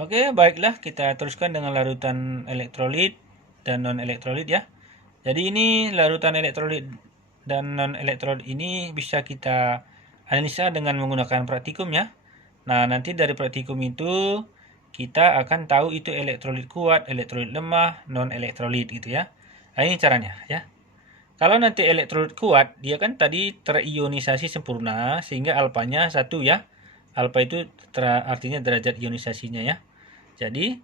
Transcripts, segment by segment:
Oke, baiklah kita teruskan dengan larutan elektrolit dan non-elektrolit ya. Jadi ini larutan elektrolit dan non-elektrolit ini bisa kita analisa dengan menggunakan praktikum ya. Nah, nanti dari praktikum itu kita akan tahu itu elektrolit kuat, elektrolit lemah, non-elektrolit gitu ya. Nah, ini caranya ya. Kalau nanti elektrolit kuat, dia kan tadi terionisasi sempurna sehingga alfanya 1 ya. Alfa itu artinya derajat ionisasinya ya. Jadi,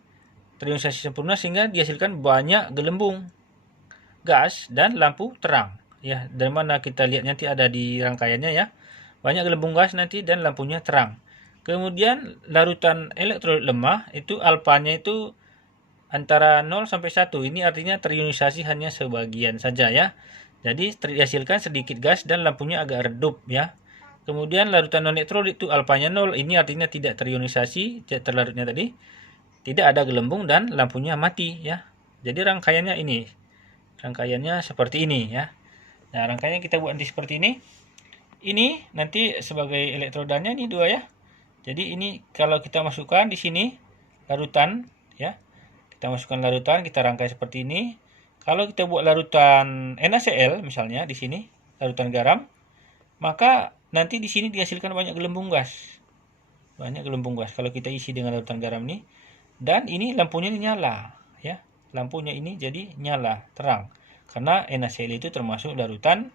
terionisasi sempurna sehingga dihasilkan banyak gelembung gas dan lampu terang. Ya, dari mana kita lihat nanti ada di rangkaiannya ya. Banyak gelembung gas nanti dan lampunya terang. Kemudian larutan elektrolit lemah itu alfanya itu antara 0 sampai 1. Ini artinya terionisasi hanya sebagian saja ya. Jadi dihasilkan sedikit gas dan lampunya agak redup ya. Kemudian larutan non elektrolit itu alfanya 0. Ini artinya tidak terionisasi terlarutnya tadi. Tidak ada gelembung dan lampunya mati ya. Jadi rangkaiannya ini. Rangkaiannya seperti ini ya. Nah, rangkaiannya kita buat nanti seperti ini. Ini nanti sebagai elektrodanya ini dua ya. Jadi ini kalau kita masukkan di sini larutan ya. Kita masukkan larutan, kita rangkai seperti ini. Kalau kita buat larutan NaCl misalnya di sini, larutan garam, maka nanti di sini dihasilkan banyak gelembung gas. Banyak gelembung gas kalau kita isi dengan larutan garam ini. Dan ini lampunya nyala ya. Lampunya ini jadi nyala, terang. Karena NaCl itu termasuk larutan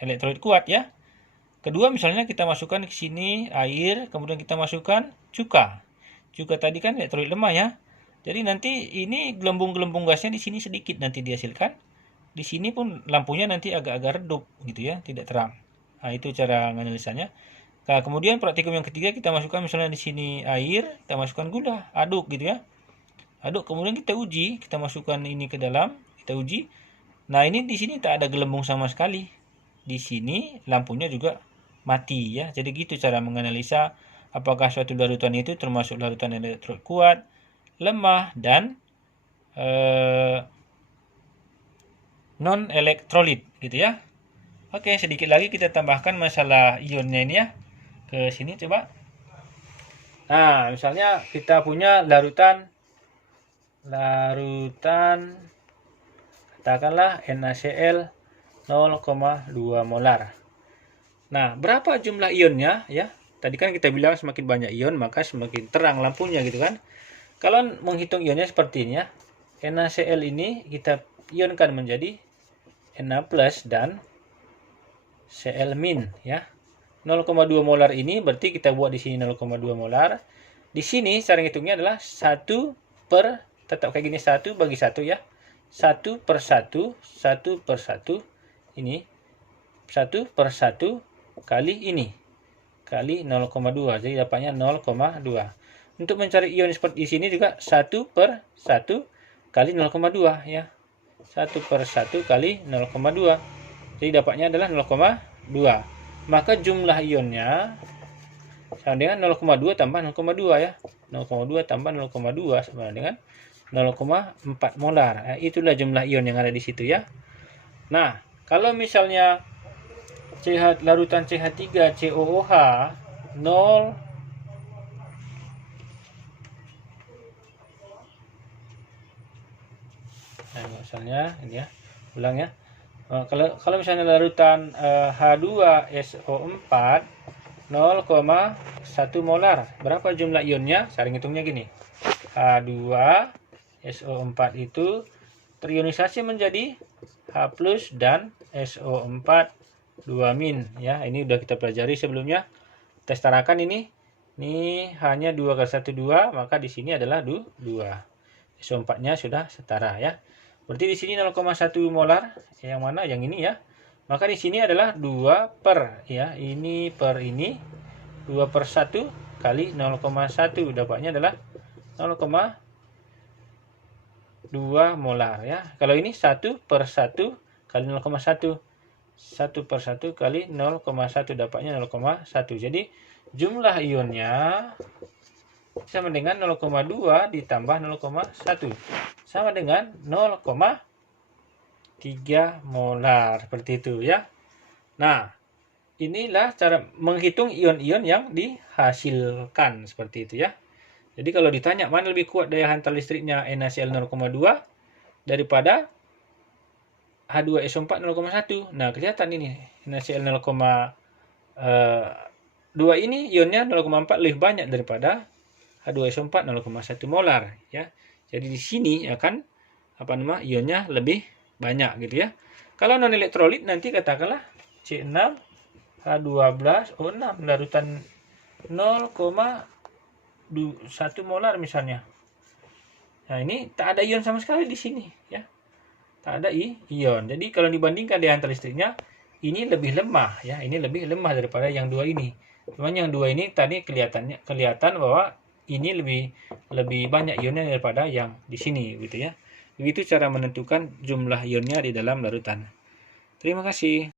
elektrolit kuat ya. Kedua misalnya kita masukkan ke sini air, kemudian kita masukkan cuka. Cuka tadi kan elektrolit lemah ya. Jadi nanti ini gelembung-gelembung gasnya di sini sedikit nanti dihasilkan. Di sini pun lampunya nanti agak-agak redup gitu ya, tidak terang. Nah, itu cara menganalisanya. Nah, kemudian praktikum yang ketiga kita masukkan misalnya di sini air, kita masukkan gula, aduk gitu ya. Aduk, kemudian kita uji, kita masukkan ini ke dalam, kita uji. Nah, ini di sini tak ada gelembung sama sekali. Di sini lampunya juga mati ya. Jadi gitu cara menganalisa apakah suatu larutan itu termasuk larutan elektrolit kuat, lemah, dan non elektrolit gitu ya. Oke, sedikit lagi kita tambahkan masalah ionnya ini ya. Ke sini coba. Nah, misalnya kita punya larutan katakanlah NaCl 0,2 molar. Nah, berapa jumlah ionnya ya? Tadi kan kita bilang semakin banyak ion maka semakin terang lampunya gitu kan. Kalau menghitung ionnya seperti ini ya. NaCl ini kita ionkan menjadi Na+ dan Cl- ya. 0,2 molar ini berarti kita buat di sini 0,2 molar. Di sini cara ngitungnya adalah 1 per, tetap kayak gini, 1 bagi 1 ya. 1 per 1, 1 per 1, ini 1 per 1 kali ini, kali 0,2, jadi dapatnya 0,2. Untuk mencari ion seperti di sini juga 1 per 1 kali 0,2 ya. 1 per 1 kali 0,2, jadi dapatnya adalah 0,2. Maka jumlah ionnya sama dengan 0,2 tambah 0,2 ya. 0,2 tambah 0,2 sama dengan 0,4 molar. Itulah jumlah ion yang ada di situ ya. Nah, kalau misalnya larutan CH3COOH 0 misalnya ini ya, ulang ya. Kalau misalnya larutan H2SO4 0,1 molar, berapa jumlah ionnya? Cara ngitungnya gini. H2SO4 itu terionisasi menjadi H+ dan SO4 2- ya. Ini udah kita pelajari sebelumnya. Kita setarakan ini. Ini hanya 2 kali 1 2, maka di sini adalah 2. SO4-nya sudah setara ya. Berarti di sini 0,1 molar, yang mana? Yang ini ya. Maka di sini adalah 2 per ya, ini per ini 2 per 1 kali 0,1, dapatnya adalah 0,2 molar ya. Kalau ini 1 per 1 kali 0,1. 1 per 1 kali 0,1, dapatnya 0,1. Jadi jumlah ionnya sama dengan 0,2 ditambah 0,1 sama dengan 0,3 molar, seperti itu ya. Nah, inilah cara menghitung ion-ion yang dihasilkan seperti itu ya. Jadi kalau ditanya mana lebih kuat daya hantar listriknya NaCl 0,2 daripada H2SO4 0,1. Nah, kelihatan ini NaCl 0,2 ini ionnya 0,4 lebih banyak daripada H2SO4 0,1 molar ya. Jadi di sini akan ionnya lebih banyak gitu ya. Kalau non elektrolit nanti katakanlah C6 H12O6 larutan 0,1 molar misalnya. Nah, ini tak ada ion sama sekali di sini ya. Tak ada ion. Jadi kalau dibandingkan daya hantar listriknya ini lebih lemah ya. Ini lebih lemah daripada yang dua ini. Cuman yang dua ini tadi kelihatan bahwa ini lebih banyak ionnya daripada yang di sini gitu ya. Begitu cara menentukan jumlah ionnya di dalam larutan. Terima kasih.